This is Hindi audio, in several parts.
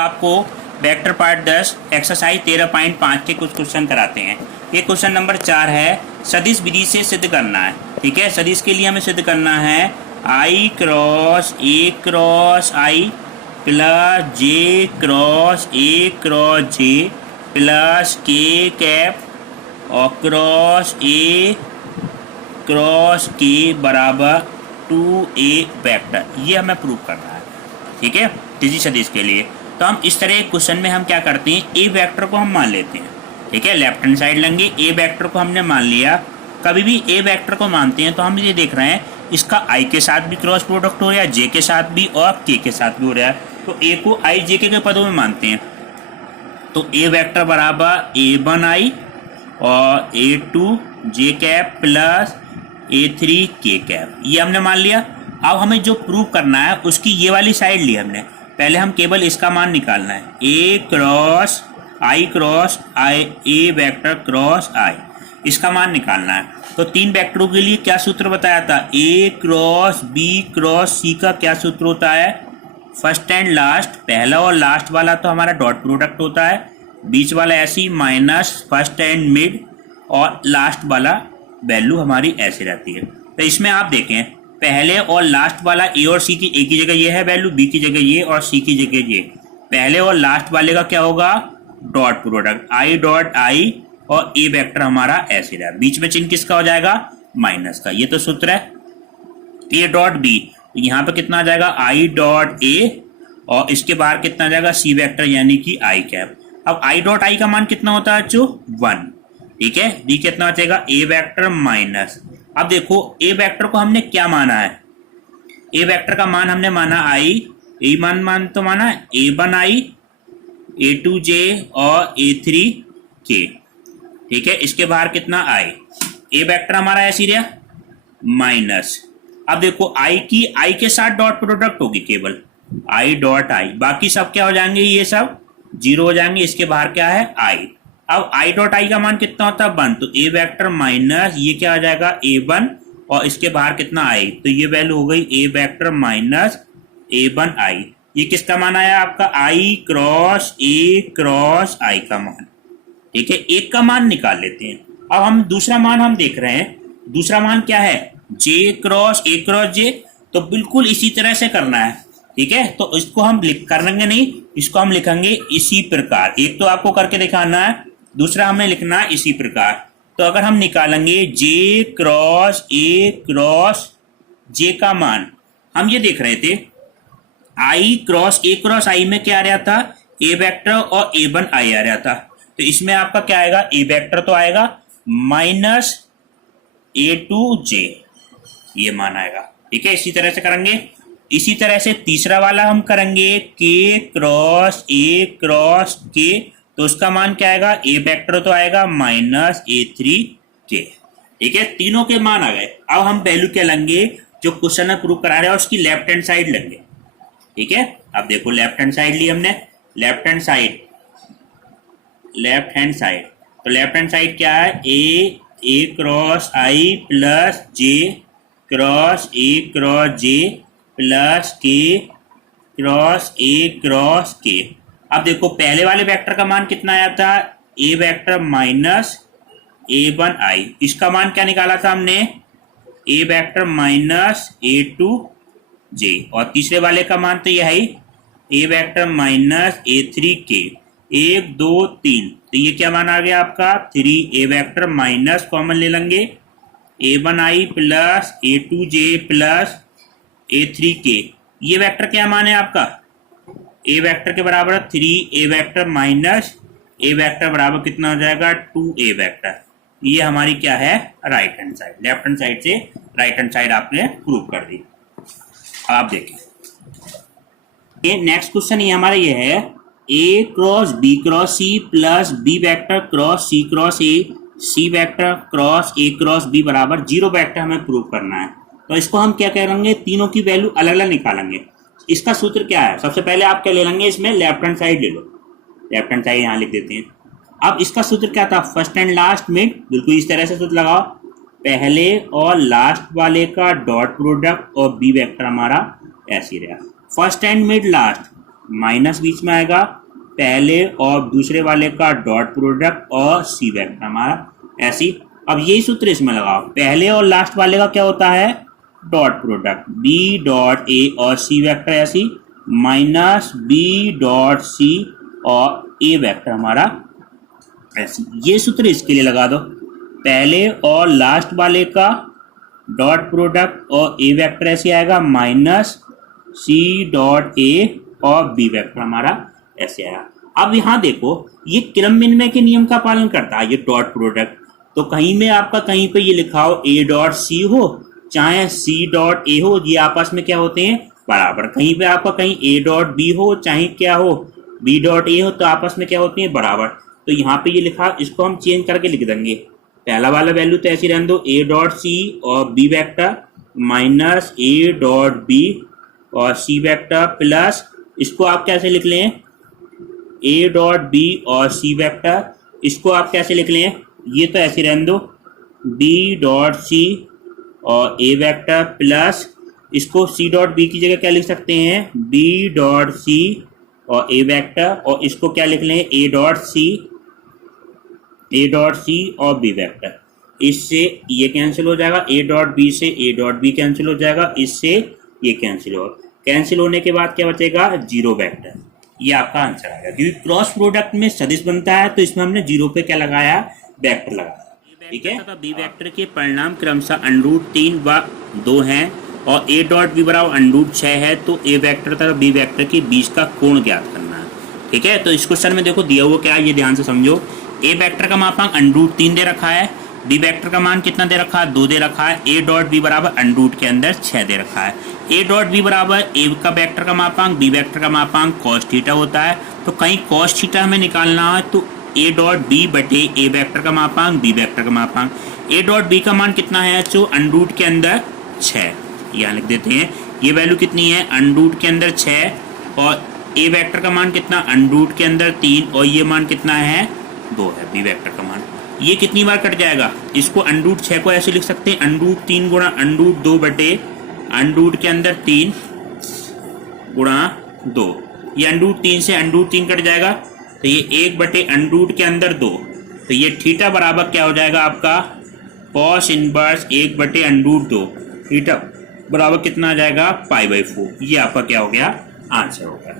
आपको वेक्टर पार्ट 10 एक्सरसाइज 13.5 के कुछ क्वेश्चन कराते हैं। ये क्वेश्चन नंबर 4 है, सदिश विधि से सिद्ध करना है। ठीक है, सदिश के लिए हमें सिद्ध करना है i cross a cross i plus j cross a cross j plus k cap और क्रॉस ए क्रॉस के बराबर 2a वेक्टर। ये हमें प्रूव करना है। ठीक है, किसी सदिश के लिए तो हम इस तरह क्वेश्चन में हम क्या करते हैं, ए वेक्टर को हम मान लेते हैं। ठीक है, लेफ्ट हैंड साइड लेंगे, ए वेक्टर को हमने मान लिया। कभी भी ए वेक्टर को मानते हैं तो हम ये देख रहे हैं इसका आई के साथ भी क्रॉस प्रोडक्ट हो रहा है, जे के साथ भी और के साथ भी हो रहा है। तो ए को आई जे के पदों में मानते हैं। तो ए वेक्टर बराबर A1 आई और A2 जे कैप प्लस A3 के कैप, ये हमने मान लिया। अब हमें जो प्रूव करना है उसकी ये वाली साइड ली हमने। पहले हम केवल इसका मान निकालना है, a cross I A vector cross आई, इसका मान निकालना है। तो तीन वेक्टरों के लिए क्या सूत्र बताया था, ए क्रॉस बी क्रॉस सी का क्या सूत्र होता है, फर्स्ट एंड लास्ट। पहला और लास्ट वाला तो हमारा डॉट प्रोडक्ट होता है, बीच वाला ऐसी माइनस फर्स्ट एंड मिड और लास्ट वाला वैल्यू हमारी ऐसी रहती है। तो इसमें आप देखें पहले और लास्ट वाला ए और सी की एक ही जगह ये है वैल्यू, बी की जगह ये और सी की जगह ये। पहले और लास्ट वाले का क्या होगा, dot product I dot I और ए वेक्टर हमारा ऐसे रहा, बीच में चिन्ह किसका हो जाएगा, माइनस का। ये तो सूत्र है। ए डॉट बी, तो यहाँ पे कितना आ जाएगा आई डॉट ए और इसके बाहर कितना आ जाएगा सी वेक्टर यानी कि आई कैप। अब आई डॉट आई का मान कितना होता है जो 1। ठीक है, डी कितना बचेगा ए वेक्टर माइनस। अब देखो ए वेक्टर को हमने क्या माना है, ए वेक्टर का मान हमने माना आई, ए मान तो माना है A1 आई A2 जे और A3 के। ठीक है, इसके बाहर कितना आई, ए वेक्टर हमारा ऐसी रहा माइनस। अब देखो आई के साथ डॉट प्रोडक्ट होगी केवल आई डॉट आई, बाकी सब क्या हो जाएंगे, ये सब जीरो हो जाएंगे। इसके बाहर क्या है आई। अब आई डॉट आई का मान कितना होता है 1, तो ए वेक्टर माइनस ये क्या आ जाएगा A1 और इसके बाहर कितना आई, तो ये वैल्यू हो गई ए वेक्टर माइनस A1 आई। ये किसका मान आया आपका, आई क्रॉस ए क्रॉस आई का मान। ठीक है, एक का मान निकाल लेते हैं। अब हम दूसरा मान हम देख रहे हैं, दूसरा मान क्या है, जे क्रॉस ए क्रॉस जे, तो बिल्कुल इसी तरह से करना है। ठीक है, तो इसको हम करेंगे नहीं, इसको हम लिखेंगे इसी प्रकार। एक तो आपको करके दिखाना है, दूसरा हमें लिखना है इसी प्रकार। तो अगर हम निकालेंगे जे क्रॉस ए क्रॉस जे का मान, हम ये देख रहे थे आई क्रॉस ए क्रॉस आई में क्या आ रहा था, ए वेक्टर और A1 आई आ रहा था। तो इसमें आपका क्या आएगा, ए वेक्टर तो आएगा माइनस A2 जे, ये मान आएगा। ठीक है, इसी तरह से करेंगे। इसी तरह से तीसरा वाला हम करेंगे के क्रॉस ए क्रॉस के, तो उसका मान क्या आएगा, ए वेक्टर तो आएगा माइनस A3 के। ठीक है, तीनों के मान आ गए। अब हम वैल्यू क्या लेंगे, जो क्वेश्चन में प्रूव करा रहे हैं उसकी लेफ्ट हैंड साइड लेंगे। ठीक है, अब देखो लेफ्ट हैंड साइड ली हमने, लेफ्ट हैंड साइड तो लेफ्ट हैंड साइड क्या है, a cross i plus j cross a cross j plus k cross a cross k. अब देखो पहले वाले वेक्टर का मान कितना आया था, ए वेक्टर माइनस A1 आई, इसका मान क्या निकाला था हमने, ए वेक्टर माइनस A2 जे, और तीसरे वाले का मान तो यह है ए वेक्टर माइनस A3 के। 1 2 3, तो ये क्या मान आ गया आपका 3, ए वेक्टर माइनस कॉमन ले लेंगे A1 आई प्लस A2 जे प्लस A3 के। ये वेक्टर क्या मान है आपका, ए वेक्टर के बराबर 3, ए वेक्टर माइनस ए वेक्टर बराबर कितना हो जाएगा 2a वेक्टर। ये हमारी क्या है, right hand side. Left hand side से राइट हैंड साइड आपने प्रूव कर दी। आप देखें ये नेक्स्ट क्वेश्चन, ये हमारा ये है a cross b cross c plus b vector cross a c vector cross a cross b बराबर 0 वेक्टर हमें प्रूव करना है। तो इसको हम क्या करेंगे, तीनों की वैल्यू अलग अलग निकालेंगे। इसका सूत्र क्या है, सबसे पहले आप क्या ले लेंगे, इसमें लेफ्ट हैंड साइड ले लो, लेफ्ट हैंड साइड यहाँ लिख देते हैं। अब इसका सूत्र क्या था, फर्स्ट एंड लास्ट मिड, बिल्कुल इस तरह से सूत्र लगाओ, पहले और लास्ट वाले का डॉट प्रोडक्ट और बी वेक्टर हमारा ऐसे रहा। First and mid last, minus बीच में आएगा, पहले और दूसरे वाले का डॉट प्रोडक्ट और सी वेक्टर हमारा ऐसी। अब यही सूत्र इसमें लगाओ, पहले और लास्ट वाले का क्या होता है dot product, B dot A और सी वेक्टर ऐसी माइनस बी डॉट सी और ए वेक्टर हमारा ऐसी। ये सूत्र इसके लिए लगा दो, पहले और लास्ट वाले का डॉट प्रोडक्ट और ए वेक्टर ऐसे आएगा माइनस सी डॉट ए और बी वेक्टर हमारा ऐसे आएगा। अब यहाँ देखो ये क्रम विनिमय के नियम का पालन करता है ये डॉट प्रोडक्ट, तो कहीं में आपका कहीं पे ये लिखा हो ए डॉट सी हो चाहे सी डॉट ए हो, ये आपस में क्या होते हैं बराबर। कहीं पे आपका कहीं ए डॉट बी हो चाहे क्या हो बी डॉट ए हो, तो आपस में क्या होते हैं बराबर। तो यहाँ पे ये लिखा, इसको हम चेंज करके लिख देंगे, पहला वाला वैल्यू तो ऐसे रहने दो ए डॉट सी और B vector minus A dot B और सी वेक्टर प्लस, इसको आप कैसे लिख लें ए डॉट बी और सी वेक्टर, इसको आप कैसे लिख लें ये तो ऐसे रहने दो बी डॉट सी और ए वेक्टर प्लस, इसको सी डॉट बी की जगह क्या लिख सकते हैं बी डॉट सी और ए वेक्टर, और इसको क्या लिख लें ए डॉट सी और बी वेक्टर। इससे ये कैंसिल हो जाएगा, ए डॉट बी से ए डॉट बी कैंसिल हो जाएगा, इससे ये कैंसिल होने के बाद क्या बचेगा जीरो वेक्टर। ये आपका आंसर आएगा, क्योंकि क्रॉस प्रोडक्ट में सदिश बनता है तो इसमें हमने जीरो पे क्या लगाया वेक्टर लगाया। ठीक है, बी वेक्टर के परिणाम क्रमशः √3 व 2 हैं और ए डॉट बी बराबर √6 है, तो ए वेक्टर तथा बी वेक्टर के बीच का कोण ज्ञात करना है। ठीक है, तो इस क्वेश्चन में देखो दिया हुआ क्या है ये ध्यान से समझो। ए वेक्टर का मापांक √3 दे रखा है, बी वेक्टर का मान कितना दे रखा है 2 दे रखा है, ए डॉट बी बराबर √ के अंदर 6 दे रखा है। ए डॉट बी बराबर ए का वेक्टर का मापांक बी वेक्टर का मापांक कॉस थीटा होता है, तो कहीं कॉस थीटा हमें निकालना है तो ए डॉट बी बटे ए वेक्टर का मापांक बी वेक्टर का मापांक। ए डॉट बी का मान कितना है जो √ के अंदर 6, यहाँ लिख देते हैं ये वैल्यू कितनी है √ के अंदर 6, और ए वेक्टर का मान कितना √ के अंदर 3 और ये मान कितना है 2 है बी वेक्टर का मान। ये कितनी बार कट जाएगा, इसको √6 को ऐसे लिख सकते हैं √3 गुणा √2 बटे √ के अंदर 3 गुणा 2, ये √3 से √3 कट जाएगा तो ये 1 बटे √ के अंदर 2, तो ये थीटा बराबर क्या हो जाएगा आपका कॉस इनवर्स 1 बटे √2, थीटा बराबर कितना आ जाएगा π/4। ये आपका क्या हो गया आंसर हो गया।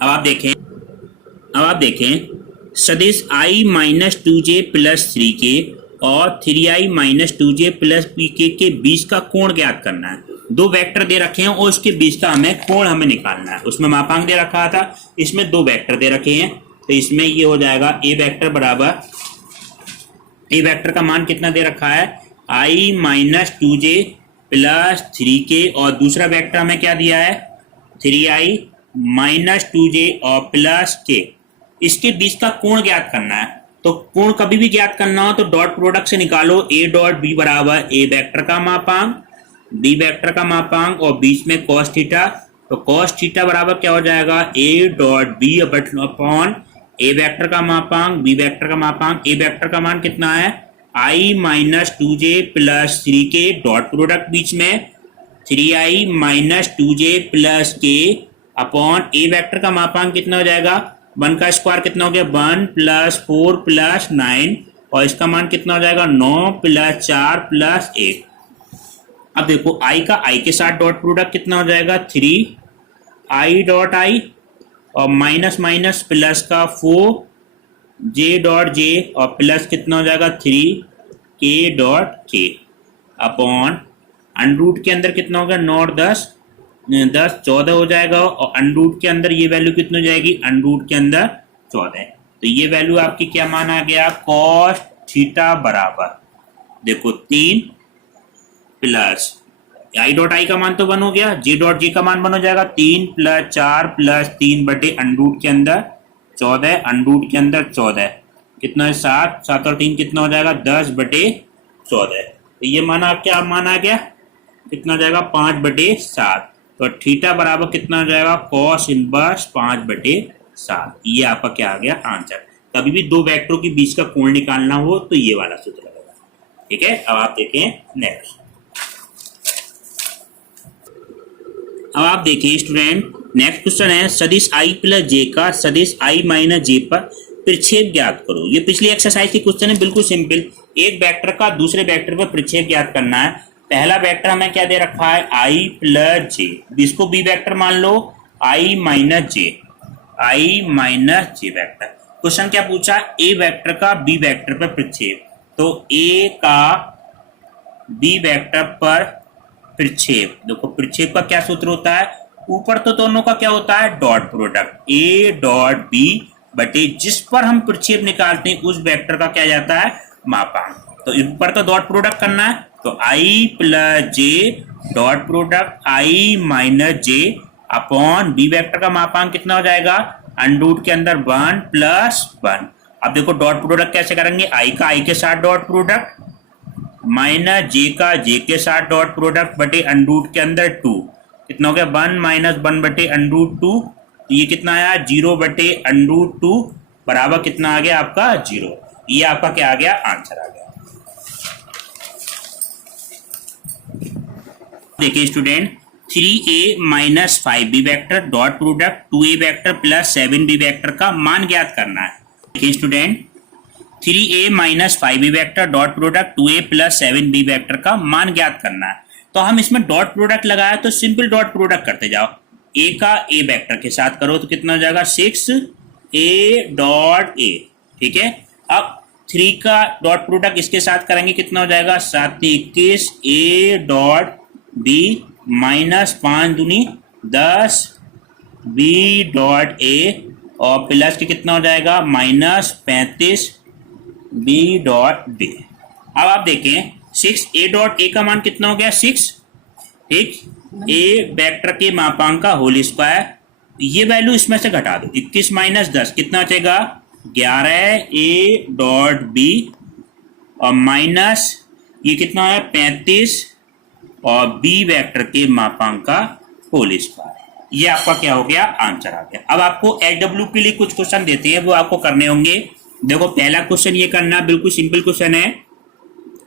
अब आप देखें सदिश i-2j + 3k और 3i-2j + pk के बीच का कोण ज्ञात करना है। दो वेक्टर दे रखे हैं और उसके बीच का कोण हमें निकालना है। उसमें मापांक दे रखा था, इसमें दो वेक्टर दे रखे हैं, तो इसमें ये हो जाएगा ए वेक्टर बराबर, ए वेक्टर का मान कितना दे रखा है i-2j + 3k और दूसरा वेक्टर हमें क्या दिया है 3i-2j और प्लस k। इसके बीच का कोण ज्ञात करना है, तो कोण कभी भी ज्ञात करना हो तो डॉट प्रोडक्ट से निकालो। ए डॉट बी बराबर ए वेक्टर का मापांक बी वेक्टर का मापांक और बीच में कॉस थीटा, तो कॉस थीटा बराबर क्या हो जाएगा A dot B upon A vector का मापांक बी वेक्टर का मापांक। ए वेक्टर का मान कितना है i-2j + 3k, डॉट प्रोडक्ट बीच में 3i-2j + k upon A vector का मापांक कितना हो जाएगा 1 का स्क्वायर कितना हो गया 1 + 4 + 9 और इसका मान कितना हो जाएगा 9 + 4 + 1। अब देखो i का i के साथ डॉट प्रोडक्ट कितना हो जाएगा 3i डॉट i और माइनस माइनस प्लस का 4j डॉट j और प्लस कितना हो जाएगा 3k डॉट k अपॉन √ के अंदर कितना होगा 9 और 10 14 हो जाएगा और √ के अंदर ये वैल्यू कितनी हो जाएगी √ के अंदर 14। तो ये वैल्यू आपकी क्या मान आ गया कॉस थीटा बराबर देखो 3 प्लस i डॉट i का मान तो 1 हो गया, j डॉट j का मान 1 हो जाएगा 3 + 4 + 3 बटे √ के अंदर 14, √ के अंदर 14 कितना है 7, 7 और 3 कितना हो जाएगा 10 बटे 14। तो ये माना क्या मान आ गया कितना हो जाएगा 5 बटे 7। तो थीटा बराबर कितना हो जाएगा कॉस इनवर्स 5 बटे 7। ये आपका क्या आ गया आंसर। कभी भी दो वेक्टरों के बीच का कोण निकालना हो तो ये वाला सूत्र लगेगा। ठीक है, अब आप देखें नेक्स्ट। अब आप देखिए स्टूडेंट, नेक्स्ट क्वेश्चन है सदिश i प्लस जे का सदिश i माइनस जे पर प्रक्षेप ज्ञात करो। ये पिछली एक्सरसाइज की क्वेश्चन है, बिल्कुल सिंपल। एक वेक्टर का दूसरे वेक्टर पर प्रक्षेप ज्ञात करना है। पहला वेक्टर हमें क्या दे रखा है, i प्लस जे, इसको बी वेक्टर मान लो, i minus J vector. Question क्या पूछा, ए वेक्टर का बी वेक्टर पर प्रक्षेप। तो ए का बी वेक्टर पर प्रक्षेप, देखो प्रक्षेप का क्या सूत्र होता है, ऊपर तो दोनों का क्या होता है, dot product, A dot B बटे जिस पर हम प्रक्षेप निकालते हैं उस वेक्टर का क्या जाता है, मापांक। तो ऊपर तो डॉट प्रोडक्ट करना है, तो i plus j dot product i minus j upon b vector का मापांक कितना हो जाएगा, अंडरूट के अंदर 1 प्लस 1। अब देखो डॉट प्रोडक्ट कैसे करेंगे, आई का आई के साथ डॉट प्रोडक्ट माइनस जे का जे के साथ डॉट प्रोडक्ट बटे अंडरूट के अंदर 2, कितना हो गया 1 माइनस 1 बटे अंडरूट 2। तो ये कितना आया 0 बटे अंडरूट 2 बराबर कितना आ गया आपका 0। ये आपका क्या आ गया, आंसर आ गया। देखिए student, 3a minus 5b vector dot product 2a vector plus 7b vector का मान ज्ञात करना है। देखिए student, 3a minus 5b vector dot product 2a plus 7b vector का मान ज्ञात करना है। तो हम इसमें डॉट प्रोडक्ट लगाया तो सिंपल डॉट प्रोडक्ट करते जाओ, a का a वेक्टर के साथ करो तो कितना हो जाएगा 6a डॉट a, ठीक है। अब 3 का डॉट प्रोडक्ट इसके साथ करेंगे कितना हो जाएगा 7 21 a डॉट b माइनस 5 दूनी 10 b डॉट a और प्लस के कितना हो जाएगा माइनस 35 b डॉट b। अब आप देखें 6a डॉट a का मान कितना हो गया 6, ठीक, a वेक्टर के मापांक का होल स्क्वायर, ये वैल्यू इसमें से घटा दो, 21 माइनस 10 कितना बचेगा 11 a डॉट b और माइनस ये कितना है 35 और b वेक्टर के मापांक का होल स्क्वायर। ये आपका क्या हो गया, आंसर आ गया। अब आपको एचडब्ल्यू के लिए कुछ क्वेश्चन देते हैं, वो आपको करने होंगे। देखो पहला क्वेश्चन ये करना, बिल्कुल सिंपल क्वेश्चन है,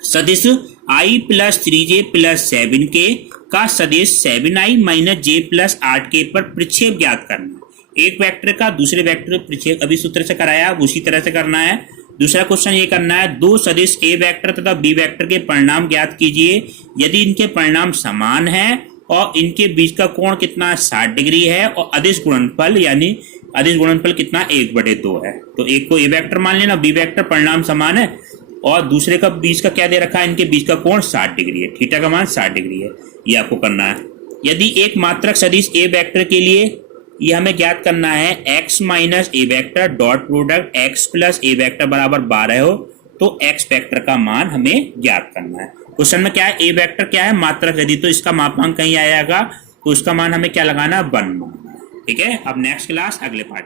सदिश i plus 3j plus 7k का सदिश 7i minus j plus 8k पर प्रक्षेप ज्ञात करना। एक वेक्टर का दूसरे वेक्टर प्रक्षेप अभी सूत्र से कराया, उसी तरह से करना है। दूसरा क्वेश्चन ये करना है, दो सदिश a वेक्टर तथा b वेक्टर के परिणाम ज्ञात कीजिए यदि इनके परिणाम समान है और इनके बीच का कोण कितना 60 डिग्री है और अदिश गुणनफल यानी अदिश गुणनफल कितना 1/2 है। तो एक को a वेक्टर मान लेना, b वेक्टर परिणाम समान है और दूसरे का बीच का क्या दे रखा है, इनके बीच का कोण 60 डिग्री है, थीटा का मान 60 डिग्री है। ये आपको करना है। यदि एक मात्रक सदिश a वेक्टर के लिए ये हमें ज्ञात करना है x minus a vector dot product x plus a vector बराबर 12 हो तो x वेक्टर का मान हमें ज्ञात करना है। क्वेश्चन में क्या है, a वेक्टर क्या है मात्रक, यदि तो इसका मापांक कहीं आएगा तो उसका मान हमें क्या लगाना 1, ठीक है। अब नेक्स्ट क्लास अगले पार्ट